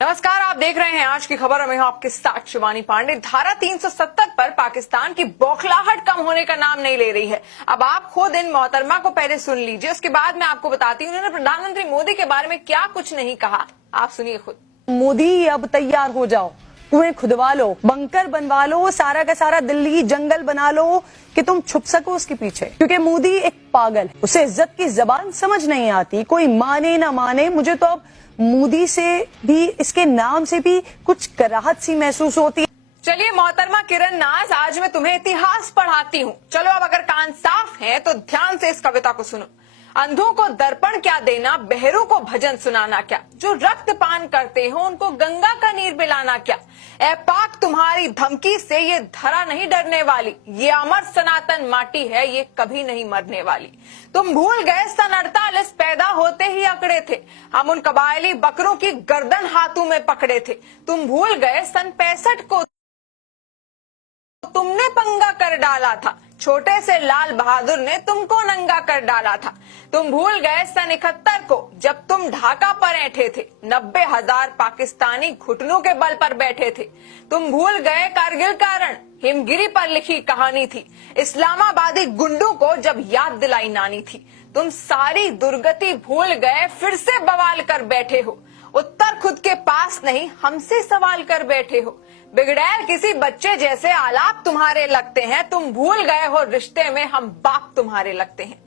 नमस्कार, आप देख रहे हैं आज की खबर। मैं हूं आपके साथ शिवानी पांडे। धारा 370 पर पाकिस्तान की बौखलाहट कम होने का नाम नहीं ले रही है। अब आप खुद इन मोहतरमा को पहले सुन लीजिए, उसके बाद मैं आपको बताती हूँ उन्होंने प्रधानमंत्री मोदी के बारे में क्या कुछ नहीं कहा। आप सुनिए खुद। मोदी अब तैयार हो जाओ, कुएं खुदवा लो, बंकर बनवा लो, सारा का सारा दिल्ली जंगल बना लो कि तुम छुप सको उसके पीछे। क्योंकि मोदी एक पागल है, उसे इज्जत की जबान समझ नहीं आती। कोई माने ना माने, मुझे तो अब मोदी से भी, इसके नाम से भी कुछ कराहत सी महसूस होती है। चलिए मोहतरमा किरण नाज, आज मैं तुम्हें इतिहास पढ़ाती हूँ। चलो अब अगर कान साफ है तो ध्यान से इस कविता को सुनो। अंधों को दर्पण क्या देना, बहरों को भजन सुनाना क्या, जो रक्त पान करते हो उनको गंगा का नीर पिलाना क्या। ए पाक तुम्हारी धमकी से ये धरा नहीं डरने वाली, ये अमर सनातन माटी है, ये कभी नहीं मरने वाली। तुम भूल गए सन 48 पैदा होते ही अकड़े थे, हम उन कबायली बकरों की गर्दन हाथों में पकड़े थे। तुम भूल गए सन 65 को तुमने पंगा कर डाला था, छोटे से लाल बहादुर ने तुमको नंगा कर डाला था। तुम भूल गए सन 71 को जब तुम ढाका पर ऐठे थे, 90,000 पाकिस्तानी घुटनों के बल पर बैठे थे। तुम भूल गए कारगिल का रण, हिमगिरी पर लिखी कहानी थी, इस्लामाबादी गुंडों को जब याद दिलाई नानी थी। तुम सारी दुर्गति भूल गए, फिर से बवाल कर बैठे हो, उत्तर खुद के पास नहीं हमसे सवाल कर बैठे हो। बिगड़ैल किसी बच्चे जैसे आलाप तुम्हारे लगते हैं, तुम भूल गए हो रिश्ते में हम बाप तुम्हारे लगते हैं।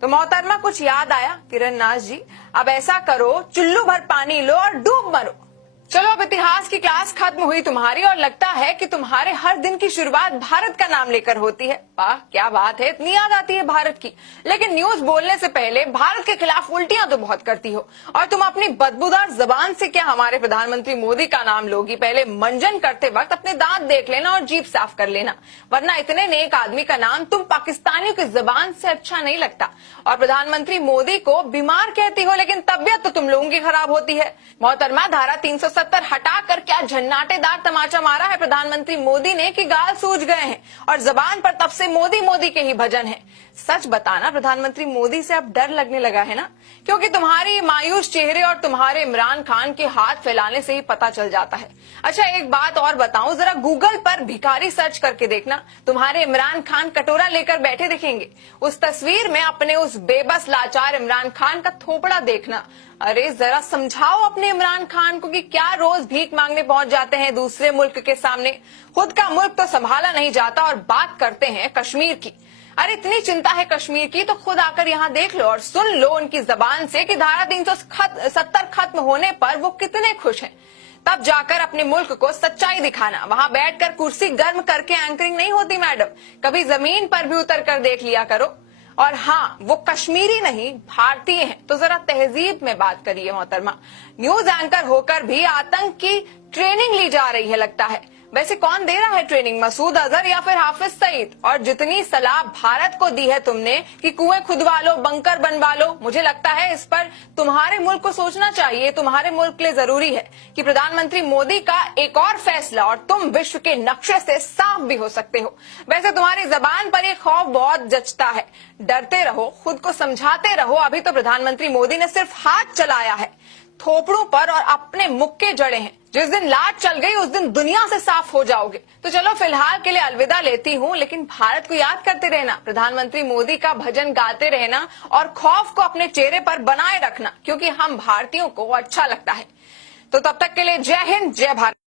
तो मोहतरमा कुछ याद आया किरण नाज जी? अब ऐसा करो, चुल्लू भर पानी लो और डूब मरो। चलो अब इतिहास की क्लास खत्म हुई तुम्हारी, और लगता है कि तुम्हारे हर दिन की शुरुआत भारत का नाम लेकर होती है। वाह क्या बात है, इतनी याद आती है भारत की। लेकिन न्यूज बोलने से पहले भारत के खिलाफ उल्टियां तो बहुत करती हो, और तुम अपनी बदबूदार जबान से क्या हमारे प्रधानमंत्री मोदी का नाम लोगी? पहले मंजन करते वक्त अपने दांत देख लेना और जीभ साफ कर लेना, वरना इतने नेक आदमी का नाम तुम पाकिस्तानियों की जबान से अच्छा नहीं लगता। और प्रधानमंत्री मोदी को बीमार कहती हो, लेकिन तबियत तो तुम लोगों की खराब होती है। मोहतरमा धारा 370 हटाकर क्या झन्नाटेदार तमाचा मारा है प्रधानमंत्री मोदी ने कि गाल सूज गए हैं, और जबान पर तब से मोदी मोदी के ही भजन है। सच बताना, प्रधानमंत्री मोदी से अब डर लगने लगा है ना? क्योंकि तुम्हारी मायूस चेहरे और तुम्हारे इमरान खान के हाथ फैलाने से ही पता चल जाता है। अच्छा एक बात और बताऊं, जरा गूगल पर भिखारी सर्च करके देखना, तुम्हारे इमरान खान कटोरा लेकर बैठे दिखेंगे। उस तस्वीर में अपने उस बेबस लाचार इमरान खान का थोपड़ा देखना। अरे जरा समझाओ अपने इमरान खान को कि क्या रोज भीख मांगने पहुंच जाते हैं दूसरे मुल्क के सामने, खुद का मुल्क तो संभाला नहीं जाता और बात करते हैं कश्मीर की। अरे इतनी चिंता है कश्मीर की तो खुद आकर यहाँ देख लो और सुन लो उनकी जबान से कि धारा 370 खत्म होने पर वो कितने खुश हैं। तब जाकर अपने मुल्क को सच्चाई दिखाना। वहां बैठकर कुर्सी गर्म करके एंकरिंग नहीं होती मैडम, कभी जमीन पर भी उतर कर देख लिया करो। और हाँ, वो कश्मीरी नहीं भारतीय हैं, तो जरा तहजीब में बात करिए मोहतरमा। न्यूज एंकर होकर भी आतंक की ट्रेनिंग ली जा रही है लगता है। वैसे कौन दे रहा है ट्रेनिंग, मसूद अजहर या फिर हाफिज सईद? और जितनी सलाह भारत को दी है तुमने कि कुएं खुदवा लो, बंकर बनवा लो, मुझे लगता है इस पर तुम्हारे मुल्क को सोचना चाहिए। तुम्हारे मुल्क के लिए जरूरी है कि प्रधानमंत्री मोदी का एक और फैसला और तुम विश्व के नक्शे से साफ भी हो सकते हो। वैसे तुम्हारी जबान पर एक खौफ बहुत जचता है। डरते रहो, खुद को समझाते रहो। अभी तो प्रधानमंत्री मोदी ने सिर्फ हाथ चलाया है, थोपड़ों पर और अपने मुख के जड़े हैं। जिस दिन लाट चल गई उस दिन दुनिया से साफ हो जाओगे। तो चलो फिलहाल के लिए अलविदा लेती हूँ, लेकिन भारत को याद करते रहना, प्रधानमंत्री मोदी का भजन गाते रहना और खौफ को अपने चेहरे पर बनाए रखना, क्योंकि हम भारतीयों को अच्छा लगता है। तो तब तक के लिए जय हिंद, जय भारत।